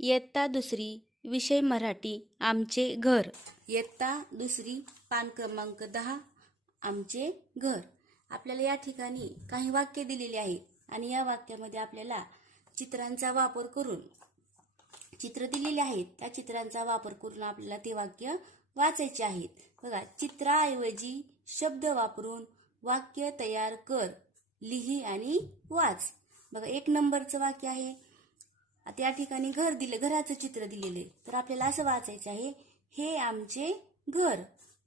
इयत्ता दुसरी विषय मराठी आमचे घर. इयत्ता दुसरी पान क्रमांक दहा आमचे घर. आपल्याला या ठिकाणी काही वाक्य दिलेली आहेत आणि या वाक्यामध्ये आपल्याला चित्रांचा वापर करून चित्र दिलेले आहेत. त्या चित्रांचा वापर करून आपल्याला ते वाक्य वाचायचे आहेत. बघा चित्राऐवजी शब्द वापरून वाक्य तयार कर लिही आणि वाच. बघा एक नंबरचं वाक्य आहे. आता या ठिकाणी घर दिले घराचं चित्र दिलेलं आहे. तर आपल्याला असं वाचायचं आहे हे आमचे घर.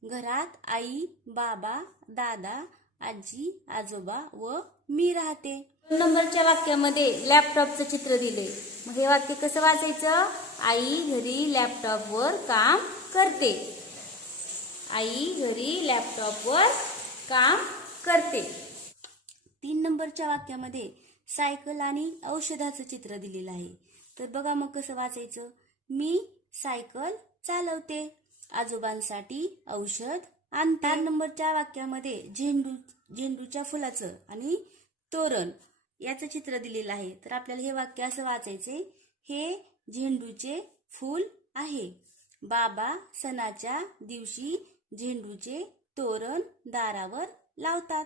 घरात आई बाबा दादा आजी आजोबा व मी राहते. दोन नंबरच्या वाक्यामध्ये लॅपटॉपचं चित्र दिले मग हे वाक्य कसं वाचायचं? आई घरी लॅपटॉपवर काम करते. आई घरी लॅपटॉपवर काम करते. तीन नंबरच्या वाक्यामध्ये सायकल आणि औषधाचं चित्र दिलेलं आहे. तर बघा मग कसं वाचायचं? मी सायकल चालवते. आजोबांसाठी औषध आणते. चार नंबरच्या वाक्यामध्ये झेंडू झेंडूच्या फुलाचं आणि तोरण याचं चित्र दिलेलं आहे. तर आपल्याला हे वाक्य असं वाचायचे हे झेंडूचे फूल आहे. बाबा सणाच्या दिवशी झेंडूचे तोरण दारावर लावतात.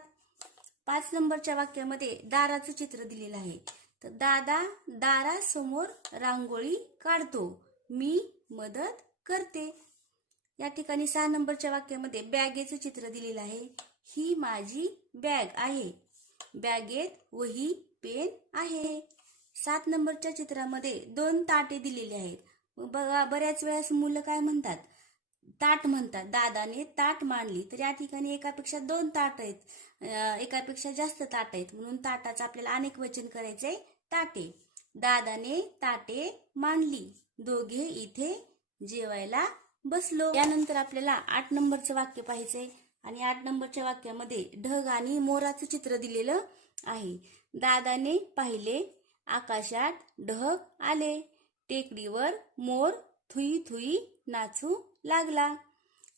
पाच नंबरच्या वाक्यामध्ये दाराचं चित्र दिलेलं आहे. तर दादा दारासमोर रांगोळी काढतो. मी मदत करते. या ठिकाणी सहा नंबरच्या वाक्यामध्ये बॅगेचं चित्र दिलेलं आहे. ही माझी बॅग आहे. बॅगेत वही पेन आहे. सात नंबरच्या चित्रामध्ये दोन ताटे दिलेले आहेत. बघा बऱ्याच वेळेस मुलं काय म्हणतात? ताट म्हणतात. दादाने ताट मांडली तर या ठिकाणी एकापेक्षा दोन ताट आहेत. एकापेक्षा जास्त ताट आहेत. म्हणून ताटाचं आपल्याला अनेक वचन करायचंय. ताटे. दादाने ताटे मांडली. दोघे इथे जेवायला बसलो. यानंतर आपल्याला आठ नंबरचं वाक्य पाहिजे आणि आठ नंबरच्या वाक्यामध्ये ढग आणि मोराचं चित्र दिलेलं आहे. दादाने पाहिले आकाशात ढग आले. टेकडीवर मोर थुई थुई नाचू लागला.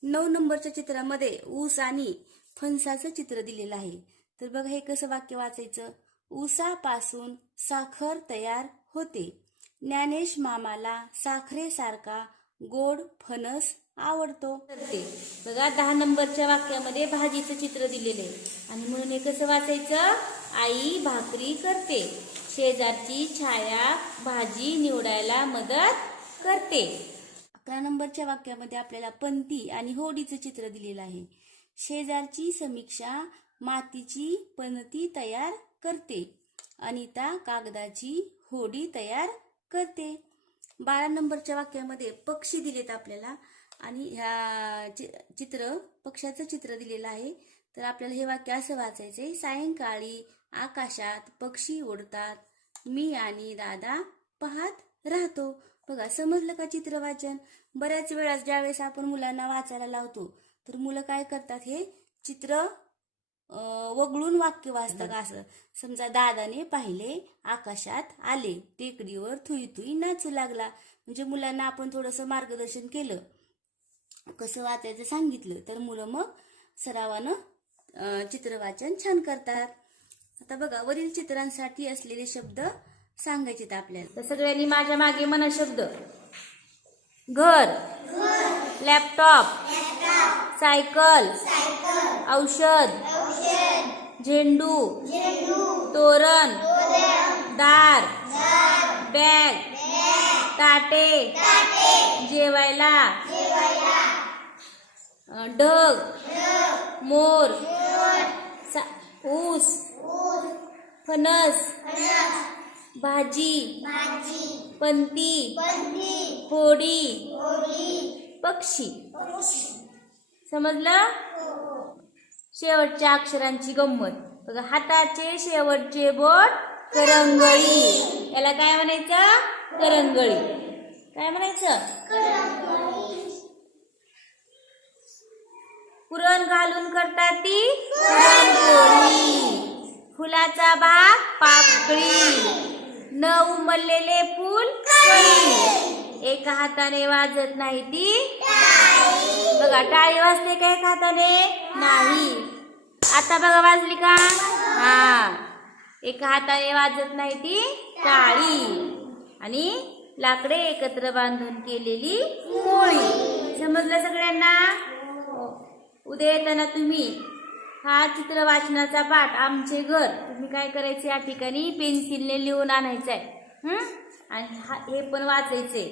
नऊ नंबरच्या चित्रामध्ये ऊस आणि फणसाचं चित्र दिलेलं आहे. तर बघा हे कसं वाक्य वाचायचं? ऊसापासून साखर तयार होते. ज्ञानेश मामाला साखरेसारखा गोड फणस आवडतो. करते. बघा दहा नंबरच्या वाक्यामध्ये भाजीचं चित्र दिलेलं आहे. आणि म्हणून हे कसं वाचायचं? आई भाकरी करते. शेजारची छाया भाजी निवडायला मदत करते. अकरा नंबरच्या वाक्यामध्ये आपल्याला पंती आणि होडीचं चित्र दिलेलं आहे. शेजारची समीक्षा मातीची पणती तयार करते. अनिता कागदाची होडी तयार करते. बारा नंबरच्या वाक्यामध्ये पक्षी दिलेत आपल्याला आणि ह्या चि- चित्र पक्षाचं चित्र दिलेलं आहे. तर आपल्याला हे वाक्य असं वाचायचंय सायंकाळी आकाशात पक्षी उडतात. मी आणि दादा पाहत राहतो. बघा समजलं का चित्र वाचन बऱ्याच वेळा ज्यावेळेस आपण मुलांना वाचायला लावतो तर मुलं काय करतात हे? चित्र वगळून वाक्य वाचतात असं. समजा दादाने पाहिले आकाशात आले टेकडीवर थुई थुई नाचू लागला. म्हणजे मुलांना आपण थोडंसं मार्गदर्शन केलं कसं वाचायचं सांगितलं तर मुलं मग सरावानं चित्रवाचन छान करतात. आता बघा वरील चित्रांसाठी असलेले शब्द सांगायचे आपल्याला. तर सगळ्यांनी माझ्या मागे म्हणा शब्द. घर. लॅपटॉप. सायकल. औषध. झेंडू. तोरण. दार. बॅग. ताटे. जेवायला. ढग. मोर. सा- ऊस. फणस. भाजी. पंती होडी पक्षी. समजलं? शेवटच्या अक्षरांची गंमत. बघा हाताचे शेवटचे बोट करंगळी. याला काय म्हणायचं? करंगळी. काय म्हणायचं? पुरण घालून करतात ती? पुरणपोळी. फुलाचा बाग पाकळी न उमललेले फूल एका हाताने वाजत नाही ती बघा टाळी वाजते का एका हाताने? नाही. आता बघा वाजली का? हा. एका हाताने वाजत नाही ती टाळी. आणि लाकडे एकत्र बांधून केलेली पोळी. समजलं सगळ्यांना? हो. उद्या येताना तुम्ही हा चित्र वाचनाचा पाठ आमचे घर. तुम्ही काय करायचे या ठिकाणी? पेन्सिलने लिहून आणायचं आहे आणि हा हे पण वाचायचे